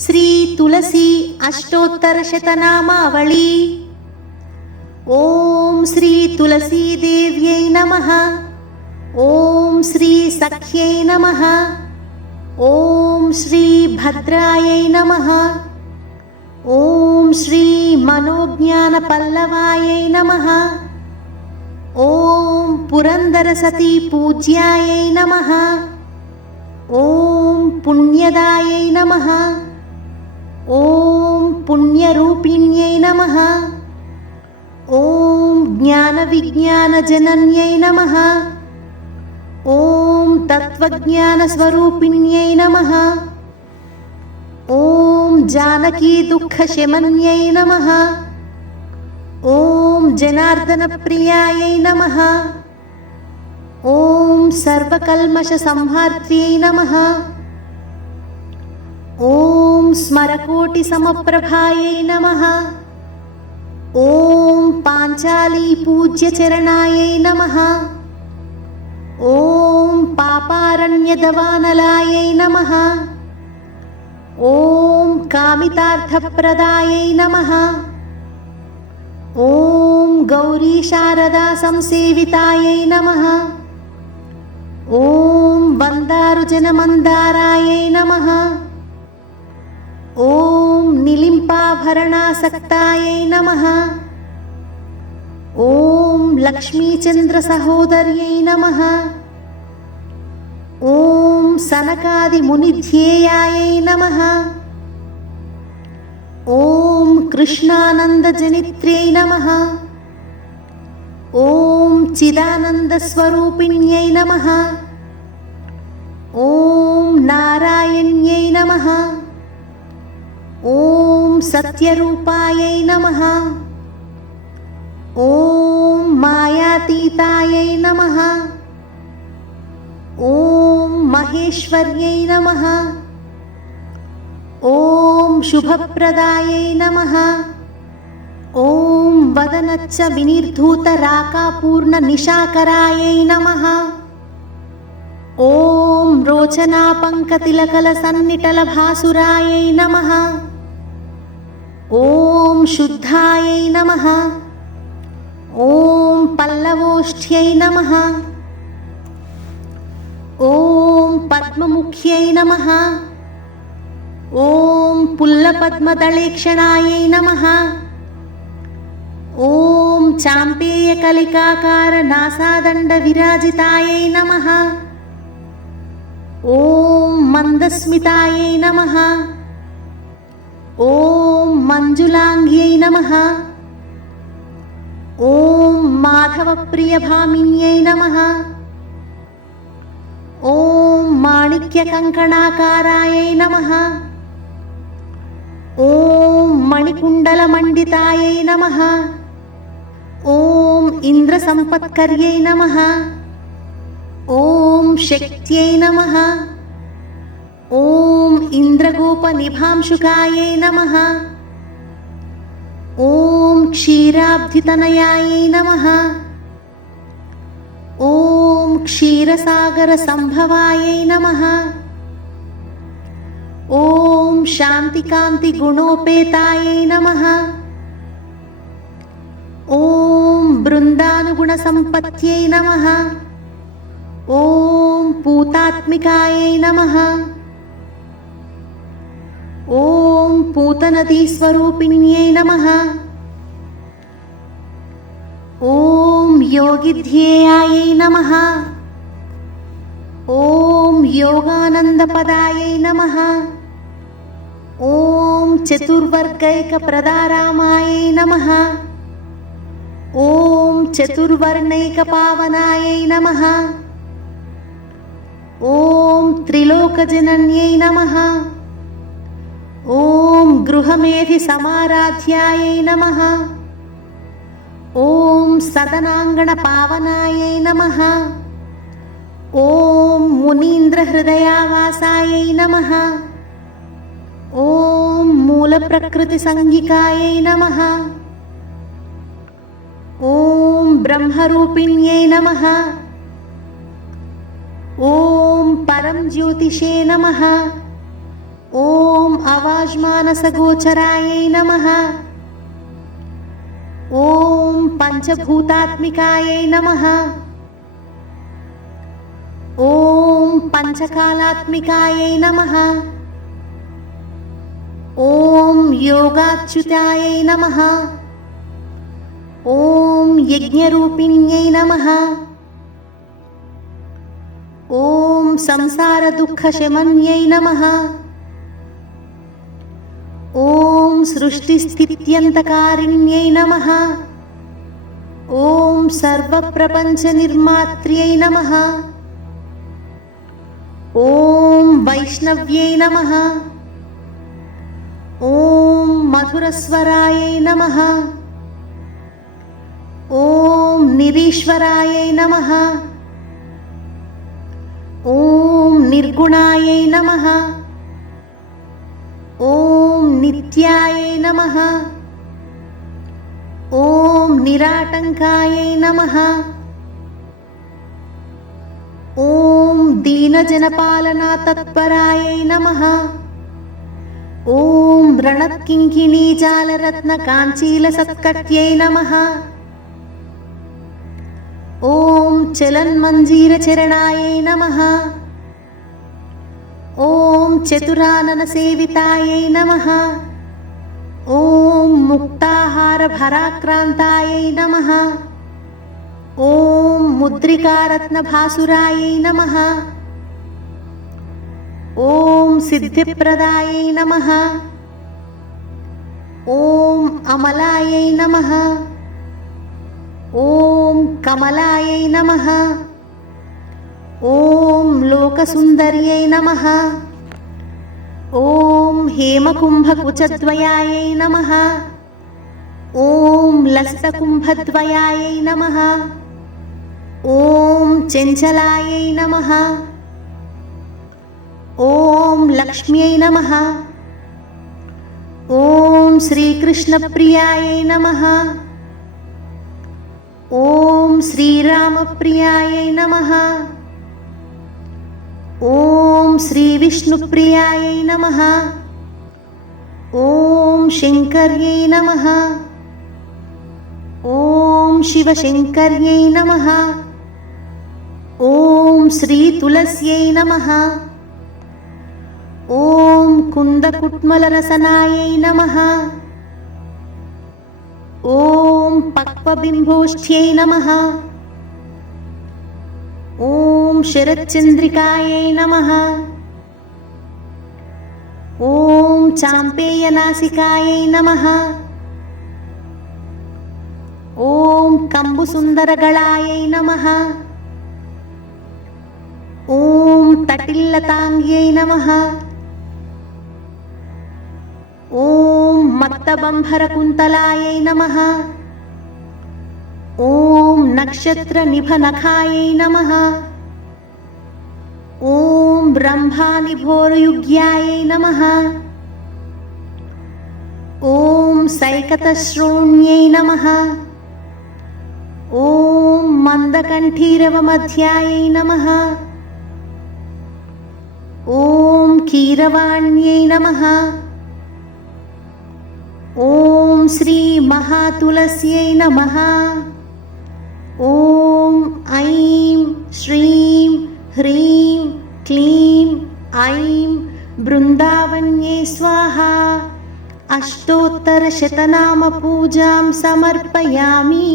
श्री तुलसी अष्टोत्तरशतनामावली। ओम श्री तुलसी देव्यै नमः। ओम श्री सख्यै नमः। ओम श्री भद्रायै नमः। ओम श्री मनोज्ञान पल्लवायै नमः। ओम पुरंदरसती पूज्यायै नमः। ओम पुण्यदायै नमः। ओम पुण्यरूपिण्यै नमः। ओम ज्ञानविज्ञानजनन्यै नमः। ओम तत्त्वज्ञानस्वरूपिण्यै नमः। ओम जानकी दुःखशमन्यै नमः। ओम जनार्दनप्रियायै नमः। ओम सर्वकल्मषसंहार्त्यै नमः। ओम स्मरकोटिसमप्रभायै नमः। ओम पांचाली पूज्यचरणायै नमः। ओम पापारण्यदवानलायै नमः। ओम कामितार्थप्रदायै नमः। ओम गौरी शारदा संसेवितायै नमः। ओम वन्दारुजनमन्दारायै नमः। ओम निलिम्पाभरणासक्तायै नमः। ओम लक्ष्मीचन्द्रसहोदर्यै नमः। ओम सनकादिमुनिध्येयायै नमः। ओम कृष्णानन्दजनित्र्यै नमः। ओम चिदानन्दस्वरूपिण्यै नमः। ओम नारायण्यै नमः। ओम सत्यरूपायै नमः। ओम मायातीतायै नमः। ओम महेश्वर्यै नमः। ओम शुभप्रदायै नमः। ओम वदनच्च विनिर्धूतराकापूर्णनिशाकरायै नमः। ओम रोचनापङ्कतिलकलसन्निटलभासुरायै नमः। ओम शुद्धायै नमः। ओम पल्लवोष्ठ्यै नमः। ओम पद्ममुख्यै नमः। ओम पुल्लपद्मदलेक्षणायै नमः। ओम चाम्पेयकलिकाकारनासादण्डविराजितायै नमः। ओम मन्दस्मितायै नमः। ओम मञ्जुलाङ्ग्यै नमः। ओम माधवप्रियभामिन्यै नमः। ओम माणिक्यकङ्कणाकारायै नमः। ओम मणिकुण्डलमण्डितायै नमः। ओम इन्द्रसम्पत्कर्यै नमः। ओम शक्त्यै नमः। ओम इन्द्रगोपनिभांशुकायै नमः। ओम क्षीराब्धितनयायै नमः। ओम क्षीरसागरसम्भवायै नमः। ओम शान्तिकान्तिगुणोपेतायै नमः। ओम बृन्दानुगुणसम्पत्त्यै नमः। ओम पूतात्मिकायै नमः। ओम पूतनदीस्वरूपिण्यै नमः। ओम योगिध्येयायै नमः। ओम योगानन्दपदायै नमः। ओम चतुर्वर्गैकप्रदारामायै नमः। ओम चतुर्वर्णैकपावनायै नमः। ओम त्रिलोकजनन्यै नमः। ओम गृहमेधिसमाराध्यायै नमः। ओम सदनाङ्गणपावनायै नमः। ओम मुनीन्द्रहृदयावासायै नमः। ओम मूलप्रकृतिसंज्ञिकायै नमः। ओम ब्रह्मरूपिण्यै नमः। ओम परम ज्योतिषे नमः। ॐ अवाज्मानसगोचरायै नमः। ॐ पञ्चभूतात्मिकायै नमः। ॐ पञ्चकालात्मिकायै नमः। ॐ योगाच्युतायै नमः। ॐ यज्ञरूपिण्यै नमः। ॐ संसारदुःखशमन्यै नमः। ॐ सृष्टिस्थित्यन्तकारिण्यै नमः। ॐ सर्वप्रपञ्चनिर्मात्र्यै नमः। ॐ वैष्णव्यै नमः। ॐ मधुरस्वरायै नमः। ॐ निरीश्वरायै नमः। ॐ निर्गुणायै नमः। ॐ नित्यायै नमः। ॐ निराटङ्कायै नमः। ॐ दीनजनपालनातत्परायै नमः। ॐ व्रणत्किङ्किणीजालरत्नकाञ्चीलसत्कट्यै नमः। ॐ चलन्मञ्जीरचरणायै नमः। ॐ चतुराननसेवितायै नमः। ॐ मुक्ताहारभराक्रान्तायै नमः। ॐ मुद्रिकारत्नभासुरायै नमः। ॐ सिद्धिप्रदायै नमः। ॐ अमलायै नमः। ॐ कमलायै नमः। ॐ लोकसुन्दर्यै नमः। ॐ हेमकुम्भकुचद्वयायै नमः। ॐ लसत्कुम्भद्वयायै नमः। ॐ चञ्चलायै नमः। ॐ लक्ष्म्यै नमः। ॐ श्रीकृष्णप्रियायै नमः। ॐ श्रीरामप्रियायै नमः। ॐ श्रीविष्णुप्रियायै नमः। ॐ शङ्कर्यै नमः। ॐ शिवशङ्कर्यै नमः। ॐ श्रीतुलस्यै नमः। ॐ कुन्दकुट्मलरसनायै नमः। ॐ पक्वबिम्बोष्ठ्यै नमः। ॐ शरच्चन्द्रिकायै नमः। ॐ चाम्पेयनासिकायै नमः। ॐ कम्बुसुन्दरगलायै नमः। ॐ तटिल्लताङ्ग्यै नमः। ॐ मत्तबम्भरकुन्तलायै नमः। ॐ नक्षत्रनिभनखायै नमः। ॐ ब्रह्मानिभोरुयुग्यायै नमः। ॐ सैकतश्रोण्यै नमः। ॐ मन्दकण्ठीरवमध्यायै नमः। ॐ कीरवाण्यै नमः। ॐ श्रीमहातुलस्यै नमः। ॐ ऐं श्रीं ह्रीं क्लीं ऐं बृन्दावन्यै स्वाहा। अष्टोत्तरशतनामपूजां समर्पयामि।